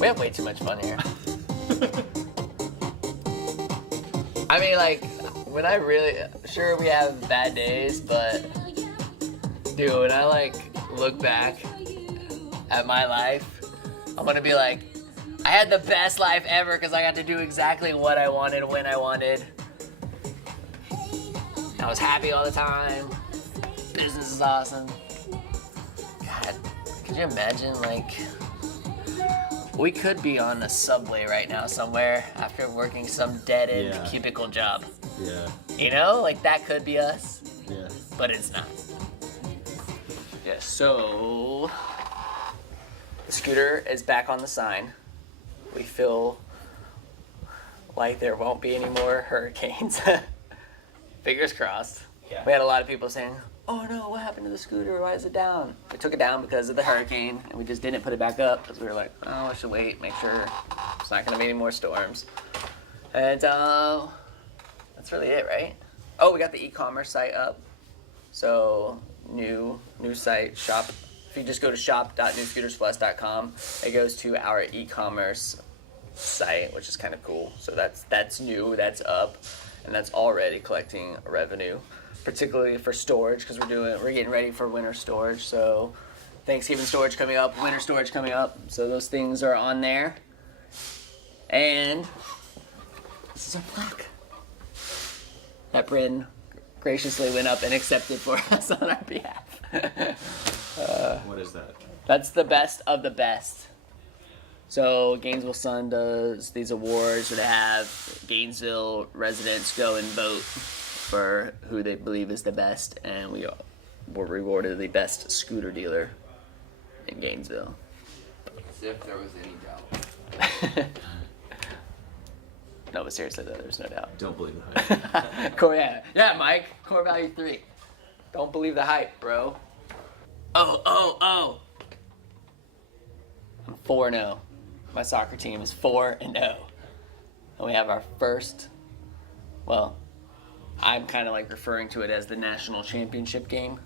We have way too much fun here. I mean, like, when I really, sure we have bad days, but dude, when I like look back at my life, I'm gonna be like, I had the best life ever because I got to do exactly what I wanted when I wanted. I was happy all the time. Business is awesome. God, could you imagine, like, we could be on a subway right now somewhere after working some dead-end cubicle job. Yeah. You know, like that could be us. Yeah. But it's not. Yeah, so the scooter is back on the sign. We feel like there won't be any more hurricanes. Fingers crossed. Yeah. We had a lot of people saying, oh no, what happened to the scooter? Why is it down? We took it down because of the hurricane, and we just didn't put it back up because we were like, oh, I should wait, make sure it's not going to be any more storms. And that's really it, right? Oh, we got the e-commerce site up. So new site, shop. If you just go to shop.newscootersplus.com, it goes to our e-commerce site, which is kind of cool. So that's new, that's up, and that's already collecting revenue, particularly for storage because we're getting ready for winter storage. So Thanksgiving storage coming up, winter storage coming up. So those things are on there. And this is our plaque that Bryn graciously went up and accepted for us on our behalf. What is that? That's the best of the best. So Gainesville Sun does these awards where they have Gainesville residents go and vote for who they believe is the best, and we were rewarded the best scooter dealer in Gainesville. As if there was any doubt. No, but seriously though, there's no doubt. Don't believe the hype. Core, yeah, Mike. Core value 3. Don't believe the hype, bro. Oh. I'm 4-0. My soccer team is 4-0. And we have our first, well, I'm kind of like referring to it as the national championship game.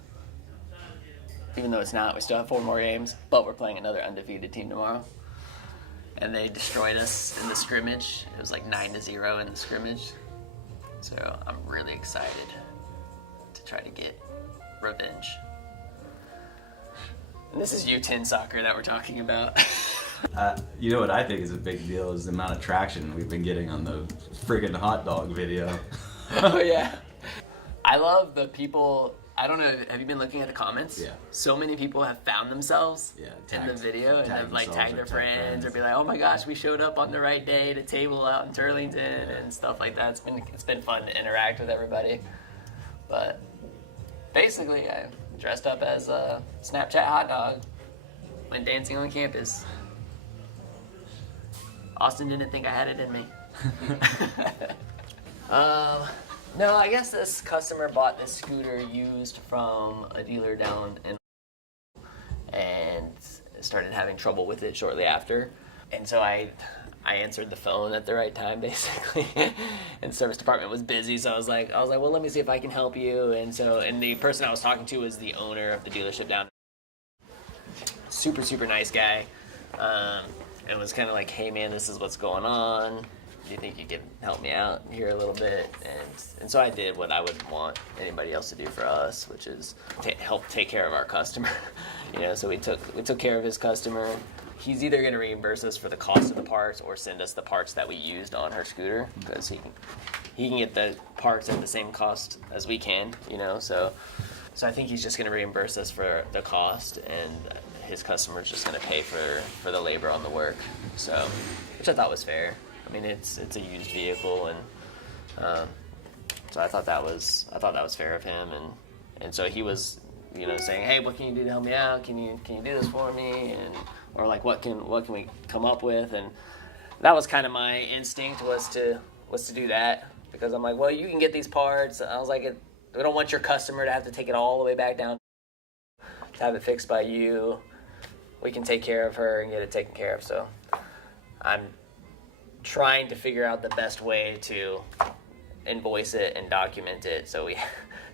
Even though it's not, we still have 4 more games, but we're playing another undefeated team tomorrow. And they destroyed us in the scrimmage. It was like 9-0 in the scrimmage. So I'm really excited to try to get revenge. And this is U10 soccer that we're talking about. You know what I think is a big deal is the amount of traction we've been getting on the friggin' hot dog video. Oh yeah. I love the people. I don't know, have you been looking at the comments? Yeah. So many people have found themselves in the video and have like tagged their friends or be like, oh my gosh, we showed up on the right day to table out in Turlington and stuff like that. It's been fun to interact with everybody. But basically, I dressed up as a Snapchat hot dog, went dancing on campus. Austin didn't think I had it in me. No, I guess this customer bought this scooter used from a dealer down in and started having trouble with it shortly after. And so I answered the phone at the right time, basically. And the service department was busy, so I was like, well, let me see if I can help you. And the person I was talking to was the owner of the dealership down. Super, super nice guy. And was kind of like, hey man, this is what's going on. Do you think you can help me out here a little bit? And so I did what I would want anybody else to do for us, which is help take care of our customer. So we took care of his customer. He's either going to reimburse us for the cost of the parts or send us the parts that we used on her scooter, because he can get the parts at the same cost as we can. So I think he's just going to reimburse us for the cost, and his customer's just going to pay for the labor on the work. So, which I thought was fair. I mean, it's a used vehicle, and so I thought that was fair of him, and so he was, saying, hey, what can you do to help me out? Can you do this for me? Or like, what can we come up with? And that was kind of my instinct was to do that, because I'm like, well, you can get these parts. I was like, we don't want your customer to have to take it all the way back down to have it fixed by you. We can take care of her and get it taken care of. So I'm trying to figure out the best way to invoice it and document it so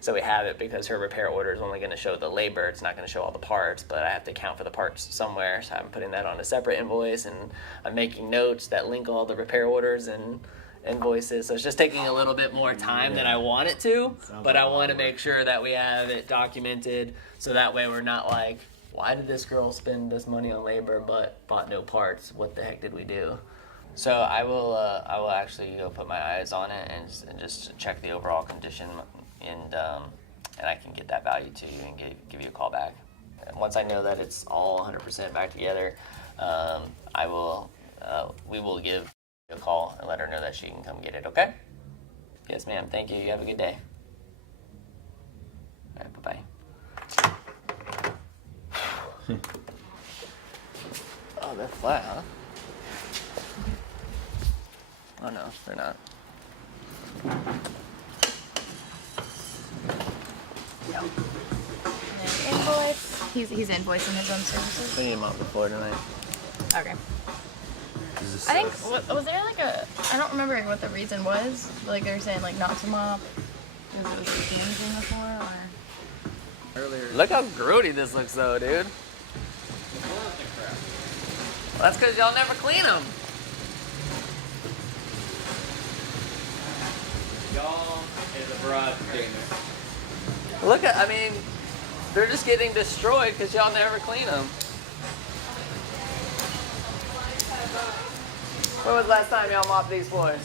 So we have it because her repair order is only going to show the labor. It's not going to show all the parts, but I have to account for the parts somewhere. So I'm putting that on a separate invoice, and I'm making notes that link all the repair orders and invoices. So it's just taking a little bit more time than I want it to, but I want to make sure that we have it documented so that way we're not like, why did this girl spend this money on labor but bought no parts? What the heck did we do? So I will actually go put my eyes on it and just check the overall condition, and I can get that value to you and give you a call back. And once I know that it's all 100% back together, we will give a call and let her know that she can come get it, okay? Yes, ma'am. Thank you. You have a good day. All right, bye-bye. Oh, they're flat, huh? Oh, no, they're not. No. Invoice. He's invoicing his own services. We need to mop the floor tonight. Okay. I think, was there like I don't remember what the reason was. Like they were saying like not to mop because it was like damaging the floor or... Earlier. Look how grody this looks though, dude. Well, that's because y'all never clean them. Y'all is a broad container. Look at, I mean, they're just getting destroyed because y'all never clean them. When was the last time y'all mopped these floors?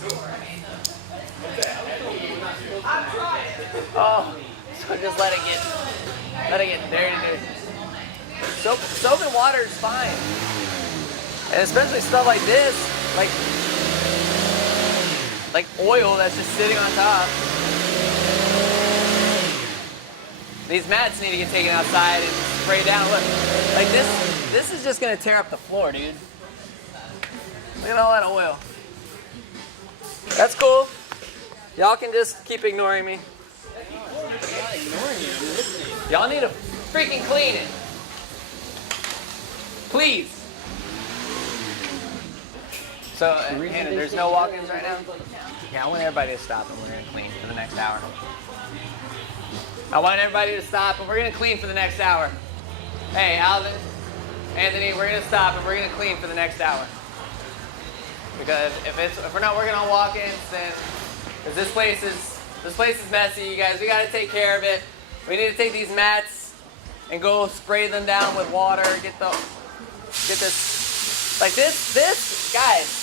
Oh, so just let it get dirty, dude. Soap and water is fine. And especially stuff like this, like oil that's just sitting on top. These mats need to get taken outside and sprayed down. Look, like this is just gonna tear up the floor, dude. Look at all that oil. That's cool. Y'all can just keep ignoring me. Y'all need to freaking clean it. Please. So, Hannah, there's no walk-ins right now? Yeah, I want everybody to stop and we're gonna clean for the next hour. I want everybody to stop and we're gonna clean for the next hour. Hey, Alvin, Anthony, we're gonna stop and we're gonna clean for the next hour. Because if we're not working on walk-ins, then because this place is messy, you guys. We gotta take care of it. We need to take these mats and go spray them down with water. Get this like this guys.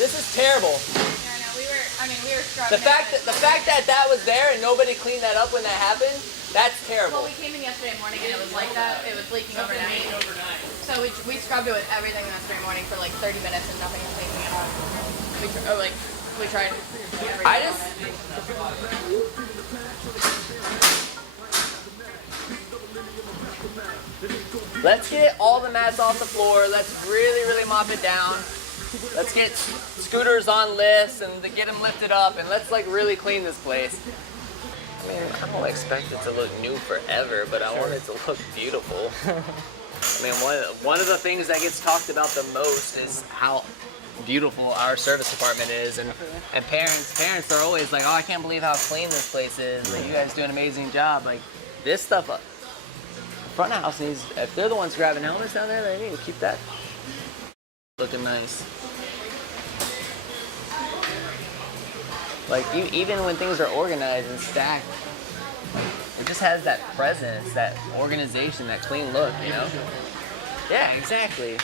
This is terrible. Yeah, no, we were scrubbing. The fact that was there and nobody cleaned that up when that happened, that's terrible. Well, we came in yesterday morning and it was like that. It was leaking overnight. So we scrubbed it with everything yesterday morning for like 30 minutes and nothing was leaking at all. We tried. Let's get all the mats off the floor. Let's really mop it down. Let's get scooters on lifts and get them lifted up, and let's like really clean this place. I mean, I don't expect it to look new forever, but I want it to look beautiful. I mean, one of the things that gets talked about the most is how beautiful our service department is, and parents are always like, oh, I can't believe how clean this place is. Like, you guys do an amazing job. Like this stuff, front of house needs. If they're the ones grabbing helmets down there, they need to keep that looking nice. Like even when things are organized and stacked, it just has that presence, that organization, that clean look, you know? Yeah, exactly.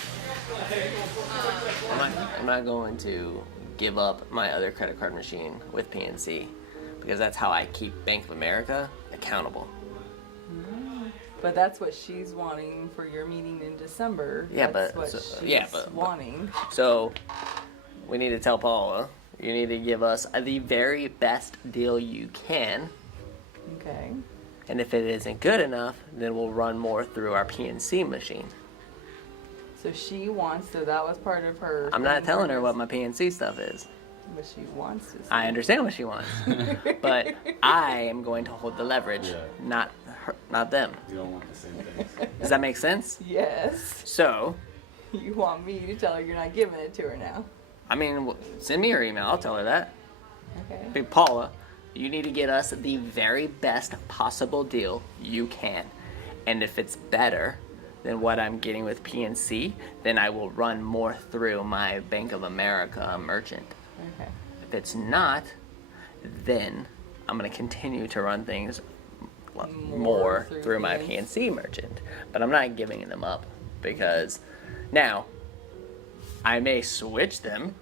I'm not going to give up my other credit card machine with PNC because that's how I keep Bank of America accountable. But that's what she's wanting for your meeting in December. Yeah, that's but what she's wanting. So we need to tell Paula, you need to give us the very best deal you can. Okay. And if it isn't good enough, then we'll run more through our PNC machine. So she wants to, that was part of her. I'm not telling her what my PNC stuff is. But she wants to. I understand what she wants. But I am going to hold the leverage, not her, not them. You don't want the same things. Does that make sense? Yes. So. You want me to tell her you're not giving it to her now? I mean, send me her email. I'll tell her that. Okay. Hey, Paula, You need to get us the very best possible deal you can. And if it's better than what I'm getting with PNC, then I will run more through my Bank of America merchant. Okay. If it's not, then I'm going to continue to run things more through my PNC merchant. But I'm not giving them up because now I may switch them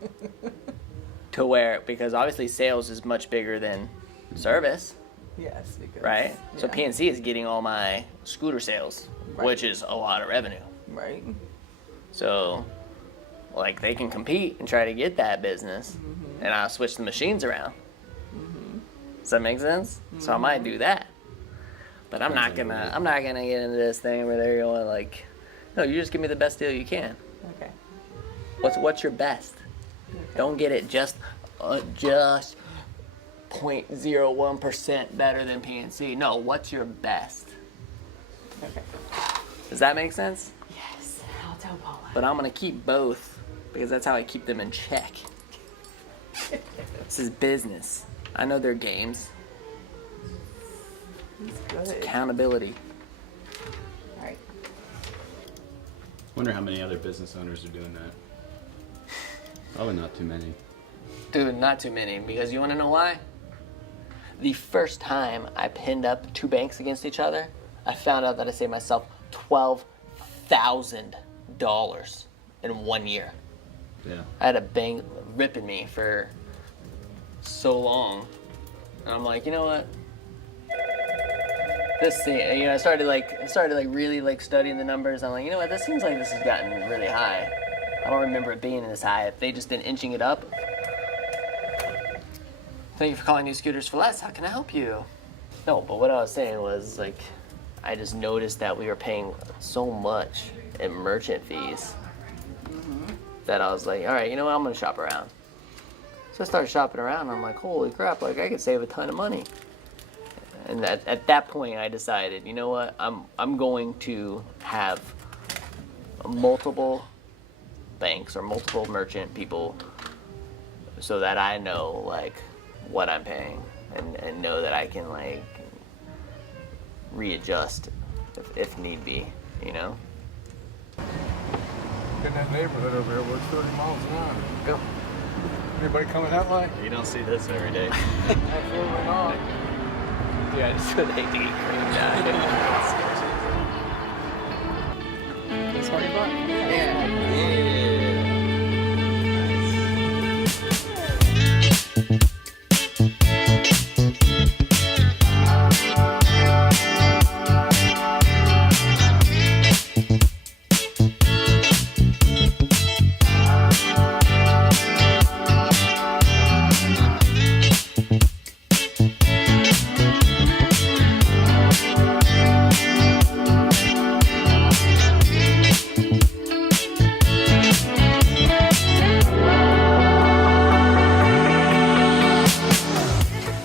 to where, because obviously sales is much bigger than service, Yes, because. right? So yeah. PNC is getting all my scooter sales, Right. which is a lot of revenue. Right. So, like, they can compete and try to get that business, and I'll switch the machines around. Does that make sense? So I might do that, but I'm not gonna get into this thing where they're going like, no, you just give me the best deal you can. Okay. What's your best? Don't get it just 0.01% better than PNC. No, what's your best? Okay. Does that make sense? Yes, I'll tell Paula. But I'm gonna keep both because that's how I keep them in check. This is business. I know their games. That's good. Accountability. All right. Wonder how many other business owners are doing that. Probably not too many. Dude, not too many, because you wanna know why? The first time I pinned up two banks against each other, I found out that I saved myself $12,000 in 1 year. Yeah. I had a bank ripping me for so long. And I'm like, you know what? This thing, you know, I started really like studying the numbers. I'm like, you know what? This seems like this has gotten really high. I don't remember it being this high. If they just been inching it up. Thank you for calling New Scooters for Less. How can I help you? No, but what I was saying was like, I just noticed that we were paying so much in merchant fees that I was like, all right, you know what? I'm gonna shop around. So I started shopping around. And I'm like, holy crap! Like I could save a ton of money. And at that point, I decided, you know what? I'm going to have multiple banks or multiple merchant people, so that I know like what I'm paying and know that I can like readjust if need be, you know? In that neighborhood over here, we're 30 miles an hour. Go. Anybody coming that way? You don't see this every day. Absolutely not. Yeah, I just would hate to get creamed out. It's $20.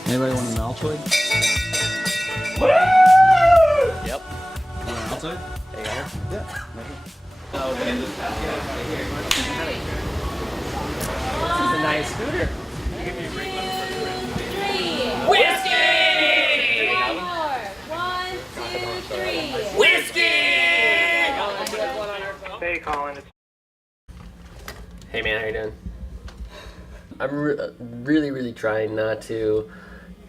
Anybody want an Altoid? Yep. Want an Altoid? There you go. Yeah. Oh, okay. This is a nice scooter. Whiskey! One, two, three. Whiskey! Hey, Colin. Hey man, how you doing? I'm really trying not to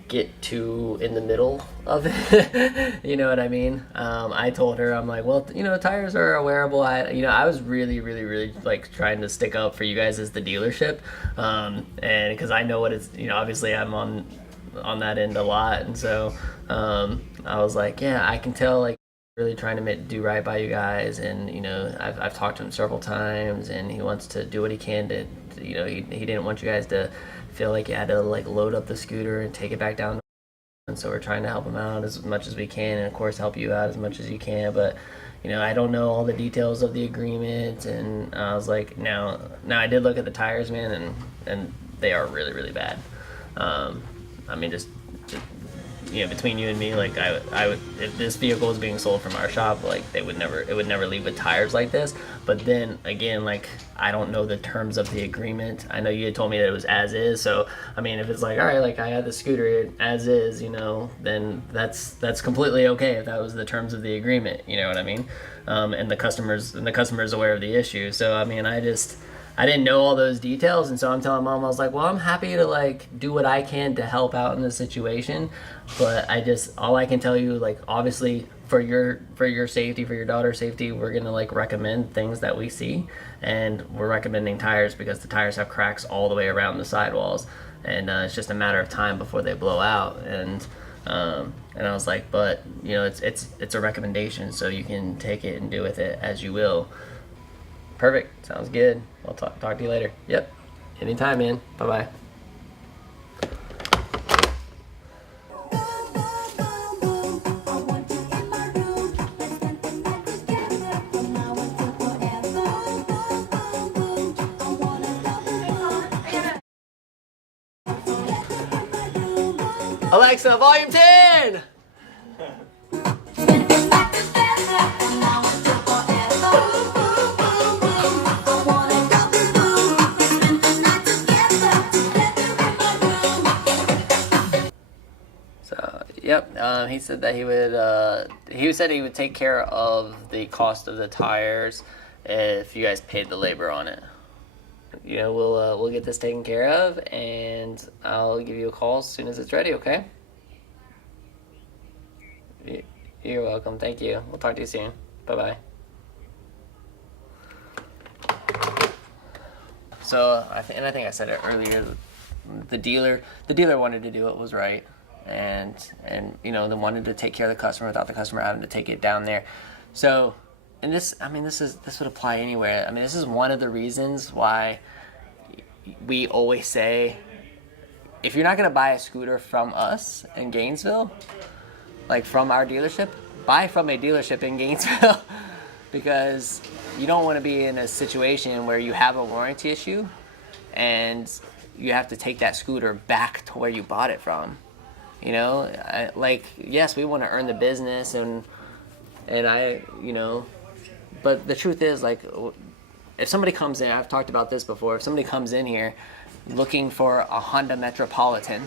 get too in the middle of it. You know what I mean? I told her, I'm like, well, you know, tires are a wearable. I was really like trying to stick up for you guys as the dealership, and because I know what it's, you know, obviously I'm on that end a lot, and so I was like, yeah, I can tell like really trying to do right by you guys, and you know, I've talked to him several times, and he wants to do what he can to, you know, he didn't want you guys to feel like you had to like load up the scooter and take it back down, and so we're trying to help him out as much as we can, and of course help you out as much as you can, but you know, I don't know all the details of the agreement, and I was like, now I did look at the tires, man, and they are really bad. I mean, just you know, between you and me, like I would, if this vehicle was being sold from our shop, like it would never leave with tires like this. But then again, like I don't know the terms of the agreement. I know you had told me that it was as is, so I mean, if it's like, all right, like I had the scooter as is, you know, then that's completely okay if that was the terms of the agreement. You know what I mean? And the customer's aware of the issue. So I mean, I didn't know all those details, and so I'm telling Mom, I was like, well, I'm happy to like do what I can to help out in this situation, but all I can tell you, like, obviously for your safety, for your daughter's safety, we're gonna like recommend things that we see, and we're recommending tires because the tires have cracks all the way around the sidewalls, and it's just a matter of time before they blow out. And I was like, but you know, it's a recommendation, so you can take it and do with it as you will. Perfect. Sounds good. I'll talk to you later. Yep. Anytime, man. Bye-bye. Alexa, volume 10! Yep, he said that he said he would take care of the cost of the tires if you guys paid the labor on it. You know, we'll get this taken care of, and I'll give you a call as soon as it's ready, okay? You're welcome. Thank you. We'll talk to you soon. Bye-bye. So, I think I said it earlier, the dealer wanted to do what was right. And you know, they wanted to take care of the customer without the customer having to take it down there. So, and this would apply anywhere. I mean, this is one of the reasons why we always say, if you're not gonna buy a scooter from us in Gainesville, like from our dealership, buy from a dealership in Gainesville, because you don't want to be in a situation where you have a warranty issue and you have to take that scooter back to where you bought it from. You know, like, yes, we want to earn the business, and I, you know, but the truth is, like, if somebody comes in, I've talked about this before, if somebody comes in here looking for a Honda Metropolitan,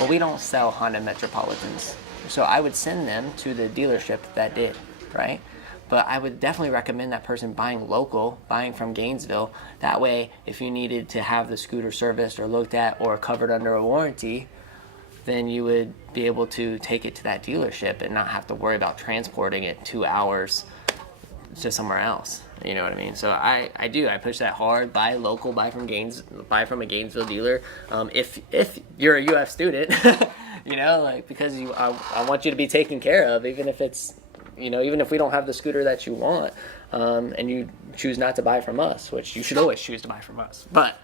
well, we don't sell Honda Metropolitans. So I would send them to the dealership that did, right? But I would definitely recommend that person buying local, buying from Gainesville. That way, if you needed to have the scooter serviced or looked at or covered under a warranty, then you would be able to take it to that dealership and not have to worry about transporting it 2 hours to somewhere else. You know what I mean? So I push that hard. Buy local, buy from a Gainesville dealer. If you're a UF student, you know, like, because I want you to be taken care of, even if it's, you know, even if we don't have the scooter that you want, and you choose not to buy from us, which you should always choose to buy from us. But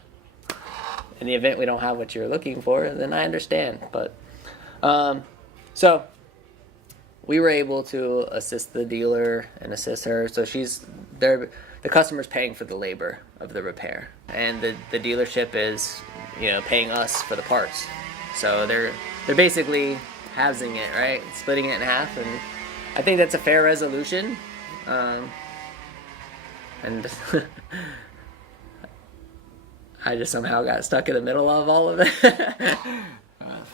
in the event we don't have what you're looking for, then I understand. But so we were able to assist the dealer and assist her. So the customer's paying for the labor of the repair, and the dealership is, you know, paying us for the parts. So they're basically halving it, right? Splitting it in half, and I think that's a fair resolution. And I just somehow got stuck in the middle of all of it.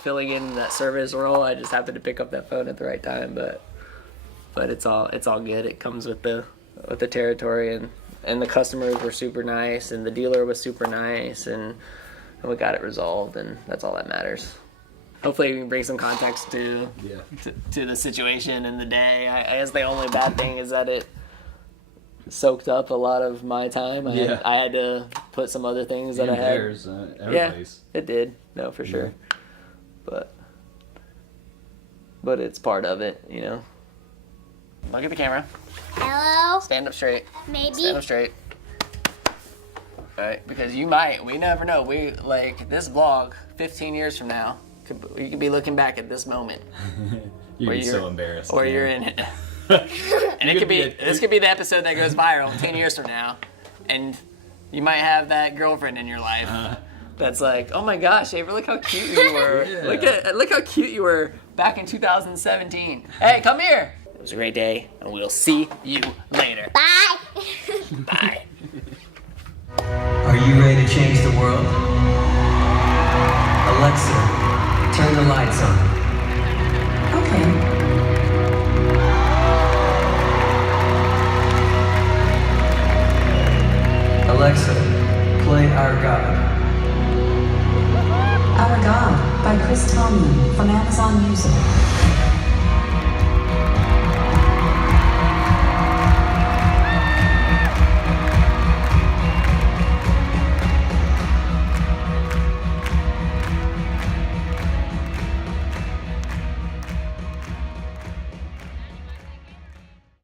Filling in that service role, I just happened to pick up that phone at the right time, but it's all good. It comes with the territory, and the customers were super nice, and the dealer was super nice, and we got it resolved, and that's all that matters. Hopefully we can bring some context to the situation and the day. I guess the only bad thing is that it soaked up a lot of my time. I had to put some other things that I had. Everybody's. Yeah, it did. No, for sure. But it's part of it, you know. Look at the camera. Hello? Stand up straight. Maybe. Stand up straight. Alright, because we never know. Like, this vlog, 15 years from now, you could be looking back at this moment. You'd be so embarrassed. Or you're in it. And this could be the episode that goes viral 10 years from now, and you might have that girlfriend in your life. that's like, oh my gosh, Avery, look how cute you were. Yeah. Look how cute you were back in 2017. Hey, come here. It was a great day, and we'll see you later. Bye. Bye. Are you ready to change the world? Alexa, turn the lights on. Okay. Alexa, play Our God. Our God by Tomlin from Amazon Music.